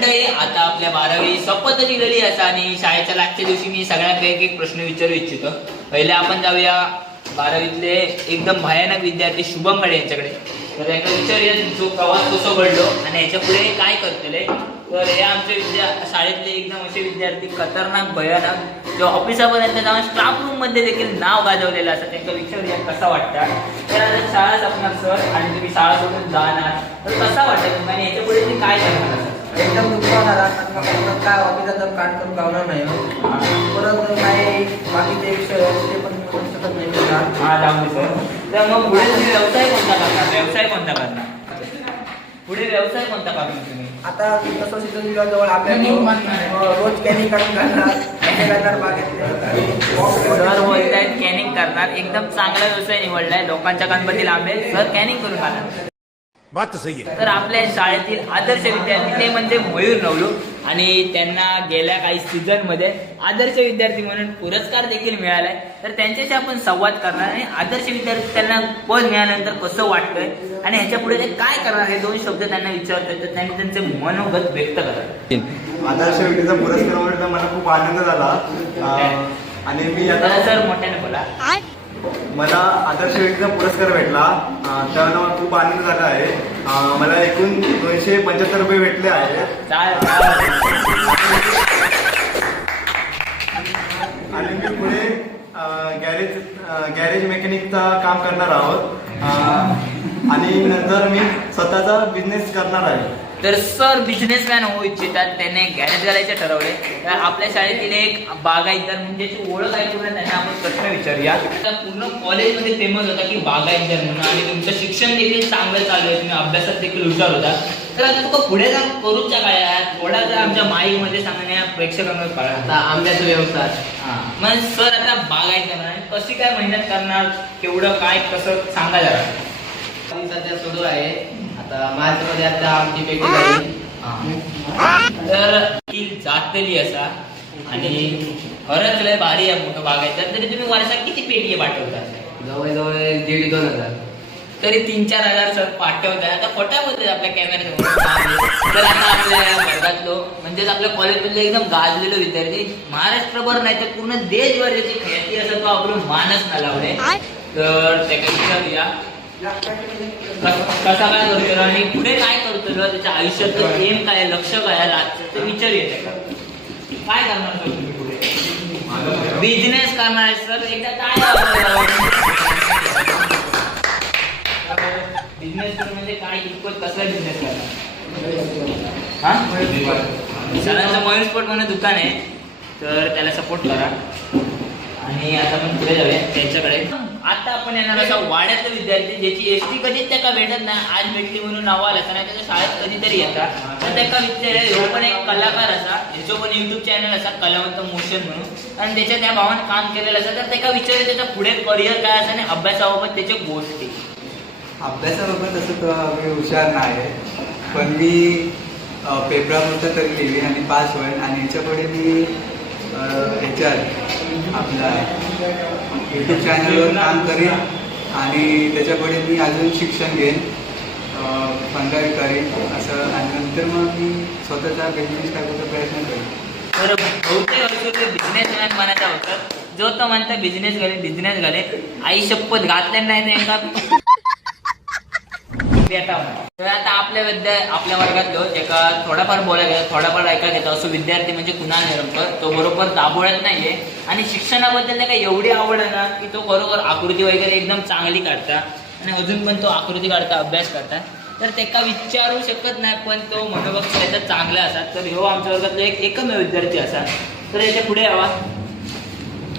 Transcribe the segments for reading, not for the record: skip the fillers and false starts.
मंडळी आता आपल्या 12वी संपत गेलेली असा आणि शाळेच्या लागच्या दिवशी मी सगळ्यांना एक एक प्रश्न विचारू इच्छितो. पहिले आपण जाऊया 12वीतले एकदम भयानक विद्यार्थी शुभम खडे यांच्याकडे. तर त्यांना विचारूया जो प्रवास कसं घडलो आणि याच्या पुढे काय करतले. तर हे आमचे शाळेतले एकदम असे विद्यार्थी खतरनाक भयानक जो ऑफिसापर्यंत जाऊन स्टाफ रूम मध्ये देखील नाव गाजवलेलं असतं. त्यांना विचारूया कसा वाटतं. तर आता शाळा संपणार सर आणि तुम्ही शाळा सोडून जाणार तर कसा वाटतं तुम्हाला आणि याच्या पुढे तुम्ही काय करणार. एकदम दुःख होणार काय ऑफिसात काट करून गावणार नाही. परत काय बाकीचे विषय ते पण करू शकत नाही. हा लावून सर. तर मग पुढे तुम्ही व्यवसाय कोणता करणार. व्यवसाय कोणता करणार पुढे व्यवसाय कोणता करणार तुम्ही. आता तसं सीझन जवळ आपल्याला रोज कॅनिंग करून करणार बागेतले सर बोलतायत कॅनिंग करणार. एकदम चांगला व्यवसाय निवडलाय. लोकांच्या गणपती लांबे सर कॅनिंग करून खाणार. बात सही आहे. तर आपल्या शाळेतील आदर्श विद्यार्थी ते म्हणजे मयूर नवलू आणि त्यांना गेल्या काही सीझन मध्ये आदर्श विद्यार्थी म्हणून पुरस्कार देखील मिळालाय. तर त्यांच्याशी आपण संवाद करणार आणि आदर्श विद्यार्थी त्यांना पद मिळाल्यानंतर कसं वाटतंय आणि ह्याच्या पुढे ते काय करणार हे दोन शब्द त्यांना विचारतात. तर त्यांनी त्यांचे मनोगत व्यक्त करतात. आदर्श व्यक्तीचा पुरस्कार मिळाला मला खूप आनंद झाला आणि मी आता सर मोठ्याने बोला. मला आदर्श व्यक्तीचा पुरस्कार भेटला त्यावेळेला मला खूप आनंद झाला आहे. मला एकूण 275 रुपये भेटले आहेत आणि मी पुढे गॅरेज मेकॅनिकचा काम करणार आहोत आणि नंतर मी स्वतःचा बिझनेस करणार आहे. तर सर बिझनेसमॅन होऊ इच्छितात. त्याने गॅरेज घालायचे ठरवले. तर आपल्या शाळेतील एक बागायतदार म्हणजे ओळख आहे त्यांना आपण प्रश्न विचारूया. पूर्ण कॉलेजमध्ये फेमस होता की बागायतदार म्हणून आणि तुमचं शिक्षण देखील चांगलं चालू आहे. तुम्ही अभ्यासात देखील हुशार होता. तर आता तुका पुढे जाऊन करूच्या काय थोडा जर आमच्या माईमध्ये सांगण्या प्रेक्षकांवर कळा. आता आंब्याचा व्यवसाय मग सर आता बागायतदार आणि कशी काय मेहनत करणार केवढं काय कसं सांगा जरा. सध्या सुरू आहे. आता मार्चमध्ये आता आमची पेटी झाली. तर ती जातली असा आणि खरंच लय भारी आहे मोठं बागायचं. तरी तुम्ही वर्षात किती पेटी पाठवता. जवळजवळ 1,500-2,000 तरी 3-4 सर पाठवताय. आता खोट्या बोलते आपल्या कॅमेऱ्यासमोर. तर आता आपल्या वर्गातलो म्हणजेच आपल्या कॉलेजमधले एकदम गाजलेलो विद्यार्थी महाराष्ट्रभर नाही तर पूर्ण देशभर ज्याची ख्याती असं तो आपण मानच ना लावले. तर त्याच्या विचारूया कसा काय करतो आणि पुढे काय करतो त्याच्या आयुष्याचं एम काय लक्ष काय ते विचारूया. काय करणार सर तुम्ही पुढे. बिझनेस करणार सर एकदा काय बिझनेस म्हणजे काय इतकं कसला बिझनेस करणार. हा सरांचं मयूर स्पोर्ट म्हणून दुकान आहे. तर त्याला सपोर्ट करा आणि आता आपण पुढे जाऊया त्यांच्याकडे. आता आपण येणार असा वाड्यातला विद्यार्थी ज्याची एसटी कधीच त्याला भेटत नाही. आज भेटली म्हणून नाव आलं असं नाही त्याच्या शाळेत कधीतरी येतात. तर त्याचा विद्यार्थी ह्यो पण एक कलाकार असा. ह्याचो पण युट्यूब चॅनल असा कलावंत मोशन म्हणून आणि त्याच्या त्या भावाने काम केलेलं असं. तर त्याला विचारलं त्याचा पुढे करिअर काय असं आणि अभ्यासाबाबत त्याच्या गोष्टी. अभ्यासाबाबत तसं मी हुशार नाही पण मी पेपरापुरतं तरी लिहिली आणि पास होईल आणि याच्यापुढे मी ह्याच्यात आपला यूट्यूब चॅनलवर काम करेन आणि त्याच्यापुढे मी अजून शिक्षण घेईन पंधरावी करेन असं आणि नंतर मग मी स्वतःचा बिझनेस टाकायचा प्रयत्न करेन. तर बहुतेक वर्ष ते बिझनेसमॅन म्हणायचा होता. जो तो म्हणता बिझनेस घाले आई शपथ घातल्या नाही तर तर आता आपल्या वर्गातलो एका थोडाफार बोलायला थोडाफार ऐकायला येतो असं विद्यार्थी म्हणजे कुणाल निरंकर. तो बरोबर दाबोळत नाहीये आणि शिक्षणाबद्दल त्याला एवढी आवड आहे ना की तो बरोबर आकृती वगैरे एकदम चांगली काढता आणि अजून पण तो आकृती काढता अभ्यास करता. तर त्याला विचारू शकत नाही पण तो मनोभक्त त्याचा चांगला असा. तर ह्यो आमच्या वर्गातला एकमेव विद्यार्थी असा. तर याच्या पुढे यावा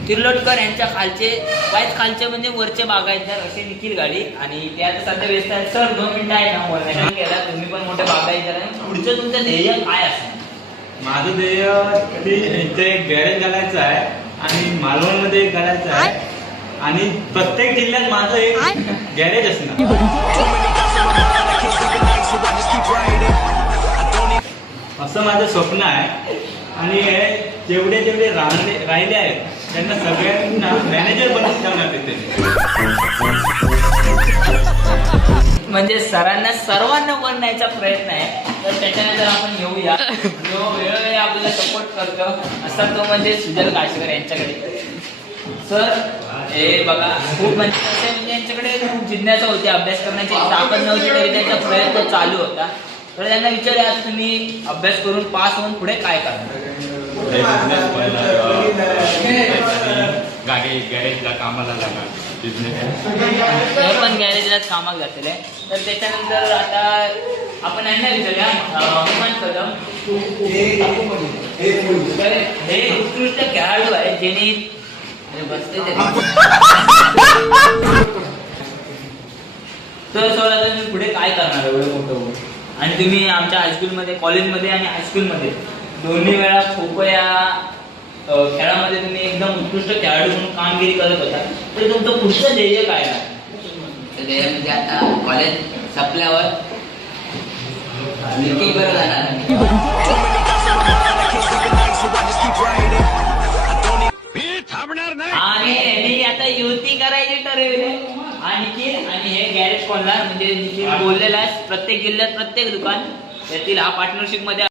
तिर्लोटकर यांच्या खालचे म्हणजे वरचे बागायतदार असे निखिल गाडी आणि ते आता सध्या व्यस्त आहेत. सर 2 मिनिटं आहे ना बोलण्याचा केला. तुम्ही पण मोठे बागायतदार आहे. पुढचं तुमचं ध्येय काय असणार. माझं ध्येय इथे एक गॅरेज घालायचं आहे आणि मालवणमध्ये एक घालायचं आहे आणि प्रत्येक जिल्ह्यात माझं एक गॅरेज असणार. असं माझं स्वप्न आहे आणि हे जेवढे राहिले आहेत त्यांना सगळ्यांना मॅनेजर बनवून ठेवणार तिथे. म्हणजे सरांना सर्वांना बनण्याचा प्रयत्न आहे. तर त्याच्यानंतर आपण येऊया जो वेळोवेळी आपल्याला सपोर्ट करतो असा तो म्हणजे सुजल काशकर यांच्याकडे. सर हे बघा खूप म्हणजे कसं म्हणजे यांच्याकडे खूप जिज्ञासा होती, अभ्यास करण्याची ताकद नव्हती तरी त्यांचा प्रयत्न चालू होता. तर त्यांना विचारूया आता तुम्ही अभ्यास करून पास होऊन पुढे काय करणार? गॅरेजला कामाला जाणार बिझनेस. ते पण गॅरेजलाच कामाला जातील. तर त्याच्यानंतर आता आपण यांना विचारूया हनुमान कदम. तर हे उत्कृष्ट खेळाडू आहे ज्यांनी बसते तर सर आता तुम्ही पुढे काय करणार एवढं मोठं होऊन? आणि तुम्ही आमच्या हायस्कूलमध्ये कॉलेजमध्ये आणि हायस्कूलमध्ये दोन्ही वेळा खो खो या खेळामध्ये तुम्ही एकदम उत्कृष्ट खेळाडू म्हणून कामगिरी करत होता. तर तुमचं पुढचं ध्येय काय आहे? ध्येय म्हणजे आता कॉलेज संपल्यावर मीटिंग बरं जाणार. आणि यांनी आता युती करायची ठरवली. आणि हे गॅरेज कोणला म्हणजे बोललेला आहे प्रत्येक जिल्ह्यात प्रत्येक दुकान यातील हा पार्टनरशिप मध्ये